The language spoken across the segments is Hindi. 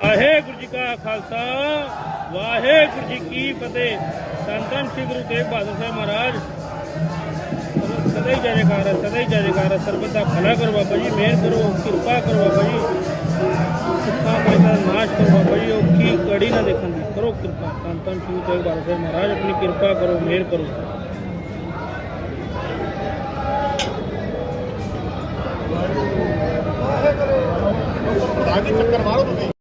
वाहे गुरु जी का खालसा वाहे गुरु जी की फतेह। धन धन श्री गुरु तेग बहादुर साहब महाराज। सदै जयकार है सदै जयकार। है सरबदा भला करो बाबा जी, मेहर करो, कृपा करो बाबा जी। नाश करो बाबा जी की कड़ी ना देखने दी। करो कृपा। धन धन श्री गुरु तेग बहादुर साहब महाराज, अपनी कृपा करो, मेहर करो। चक्कर मारो तुम्हें।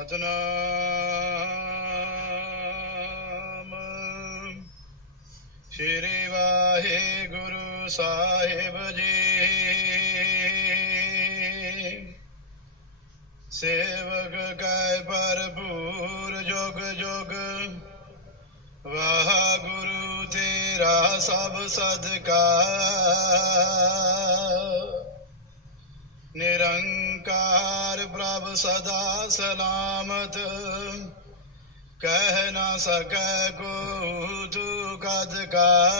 ਸਤਨਾਮ ਸ੍ਰੀ ਵਾਹਿਗੁਰੂ ਸਾਹਿਬ ਜੀ। ਸੇਵਕ ਗਾਇ ਪਰਭੂਰ ਜੋਗ ਜੋਗ। ਵਾਹਿਗੁਰੂ ਤੇਰਾ ਸਭ ਸਦਕਾ। ਨਿਰੰਕਾਰ ਪ੍ਰਭ ਸਦਾ ਸਲਾਮਤ। ਕਹਿ ਨਾ ਸਕੈ ਕੋ ਤੂ ਕਦ ਕਾ।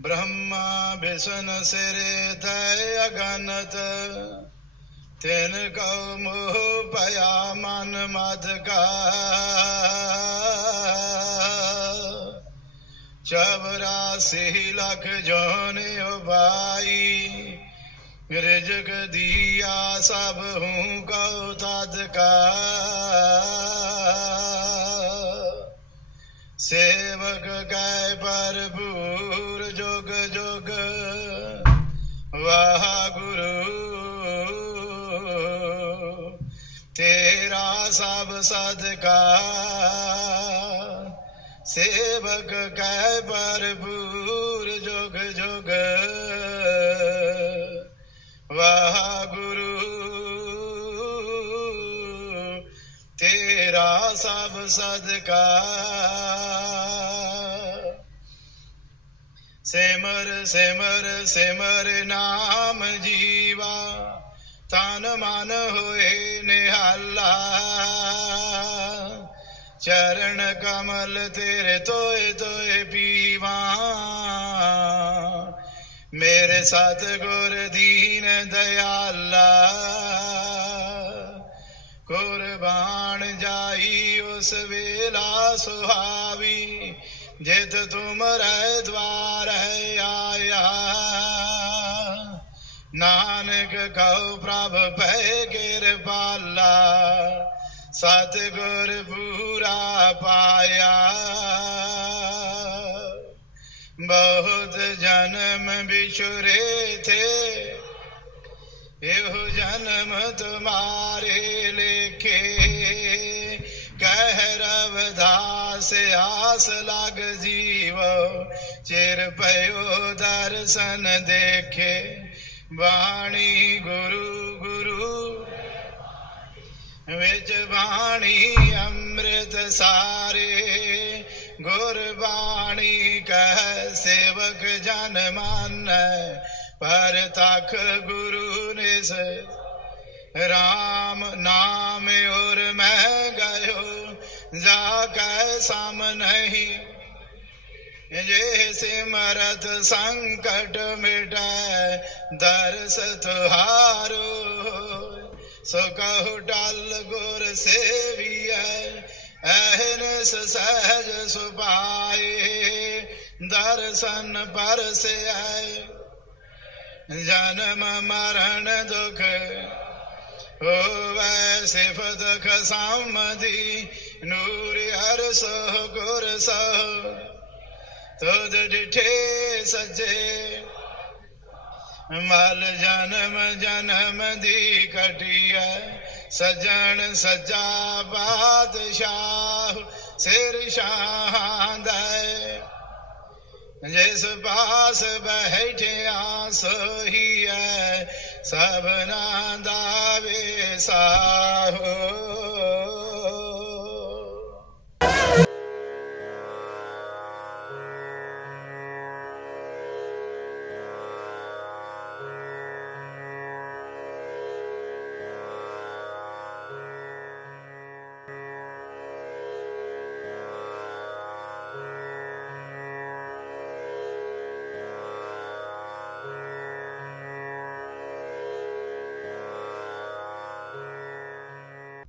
ਬ੍ਰਹਮਾ ਬਿਸਨ ਸਿਰੇ ਤੈ ਅਗਨਤ। ਤਿਨ ਕਉ ਮੋਹ ਭਇਆ ਮਨ ਮਦ ਕਾ। ਚਵਰਾਸੀ ਲਖ ਜੋਨ ਉਬਾਈ। ਮੇਰੇ ਜਗਦੀਆ ਸਭ ਹੂੰ ਕਉ ਤਦ ਕਾ। ਸੇਵਕ ਪਰ ਪਰਪੂਰ ਜੁਗ ਜੁਗ, ਵਾਹ ਗੁਰੂ। ਤੇਰਾ ਸਭ ਸਦਕਾ। ਸੇਵਕ ਕੈ ਪਰਪੂਰ ਜੋਗ ਜੋਗ। ਵਾਹਿਗੁਰੂ, ਤੇਰਾ ਸਭ ਸਦਕਾ। ਸਿਮਰ ਸਿਮਰ ਸਿਮਰ ਨਾਮ ਜੀਵਾ। ਤਨ ਮਨ ਹੋਏ ਨਿਹਾਲਾ। ਚਰਨ ਕਮਲ ਤੇਰੇ ਤੋਏ ਤੋਏ ਪੀਵਾ। ਮੇਰੇ ਸਤਿਗੁਰ ਦੀਨ ਦਇਆਲਾ ਕੁਰਬਾਨ ਜਾਈ ਉਸ ਵੇਲਾ ਸੁਹਾਵੀ ਜਿਤ ਤੁਮਰੇ ਦਵਾਰ ਹੈ ਆਇਆ। ਨਾਨਕ ਕਉ ਪ੍ਰਭ ਪੈ ਕਿਰਪਾਲਾ सतगुर बुरा पाया। बहुत जन्म बिछुरे थे यो जन्म तुम्हारे लेके कह रवदास आस लग जीव, चिर पयो दर्शन देखे। वाणी गुरु गुरु विजवाणी अमृत सारे। गुरबाणी कह सेवक जन मान। पर तख गुरु ने राम नाम और मैं गयो जा सम नहीं। जे सिमरत संकट मिट दर्श तुहारो। सो कहु डाल गुर सेविया सहज सुपाए दर्शन पर से आए। जन्म, मरण, दुख हो सिफ दुख सामदी नूर हर सो गुर सो तुझ डिठे सजे। ਮਲ ਜਨਮ ਜਨਮ ਦੀ ਕਟਿਐ ਸਜਣ ਸੱਜਾ ਬਾਦਸ਼ਾਹ ਸਿਰ ਸ਼ਾਹੰਦੈ ਜਿਸ ਪਾਸ ਬੈਠਿਆ ਸੋਹੀਐ, ਸਭਨਾ ਦਾ ਵੇਸਾਹੋ।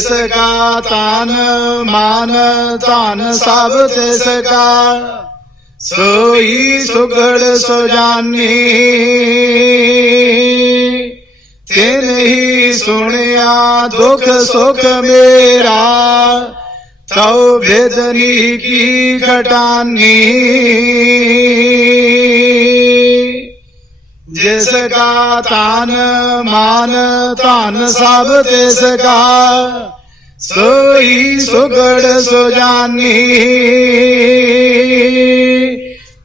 इसका तान मान तान सब तिसका सोई सुगढ़ सुजानी। तिन ही सुनिया दुख सुख मेरा। तो बेदनी की कटानी ਜਿਸ ਕਾ ਤਨ ਮਨ ਧਨ ਸਭ ਤਿਸ ਕਾ ਸੋਈ ਸੁਗੜ ਸੁਜਾਨੀ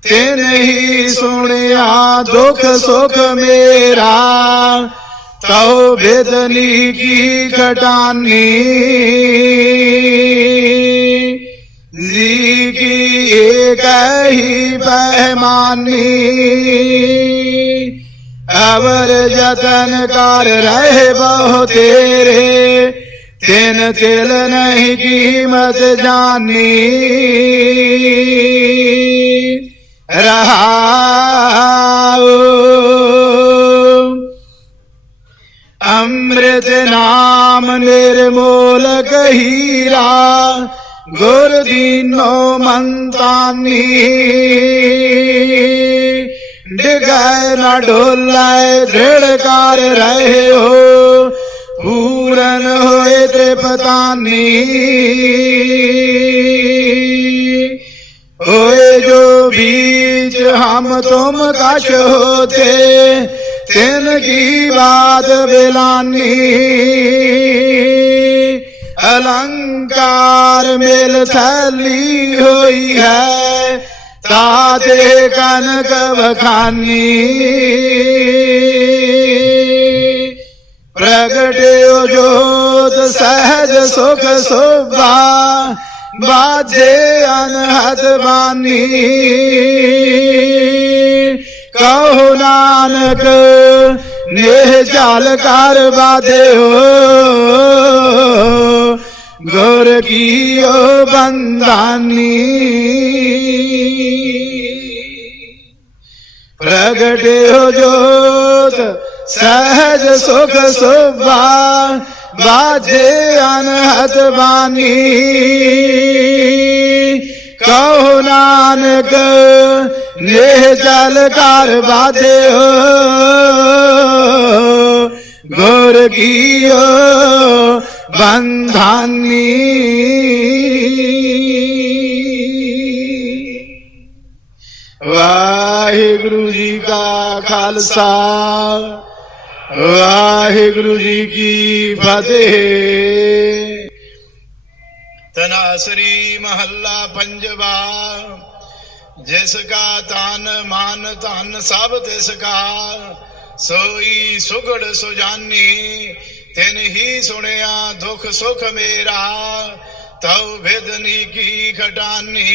ਤਿਨ ਹੀ ਸੁਣਿਆ ਦੁਖ ਸੁਖ ਮੇਰਾ ਤਉ ਬੇਦਨੀ ਕੀ ਘਟਾਨੀ ਜੀ ਕੀ ਏਕ ਹੀ ਪਹਿਮਾਨੀ अवर जतन कर रहे बहु तेरे तेन तिल नहीं कीमत जानी। रहा अमृत नाम निर्मोल हीरा गुरु दीनो मंतानी। डिगाए ना ढोलाए दृढ़कार रहे हो। पूरन होए त्रिपतानी। होए जो बीज हम तुम कश होते तिन की बात बिलानी। अलंकार मेल थैली हुई है ਤਾਜੇ ਕਨਕ ਵਖਾਨੀ। ਪ੍ਰਗਟਿਓ ਜੋਤ ਸਹਿਜ ਸੁਖ ਸੁਭਾ ਬਾਜੇ ਅਨਹਦ ਬਾਨੀ। ਕਹੋ ਨਾਨਕ, ਨੇਹ ਜਾਲ ਕਰ ਬਾਦਿਓ ਗੁਰ ਕੀਓ ਬੰਦਾਨੀ प्रगटे हो जोत सहज सुख शोभा बाजे अनहत बानी। कहो नानक, नेह जल कर बादे हो, गुर की बंधानी। ਖਾਲਸਾ ਵਾਹਿਗੁਰੂ ਜੀ ਕੀ ਫਤਿਹ। ਤਨਾਸਰੀ ਮਹੱਲਾ ਪੰਜਵਾ, ਜਿਸ ਕਾ ਤਨ ਮਨ ਧਨ ਸਭ ਤਿਸ ਕਾ, ਸੋਈ ਸੁਗੜ ਸੁਜਾਨੀ, ਤਿਨ ਹੀ ਸੁਣਿਆ ਦੁਖ ਸੁਖ ਮੇਰਾ, ਤਉ ਵਿਦਨੀ ਕੀ ਖਟਾਨੀ।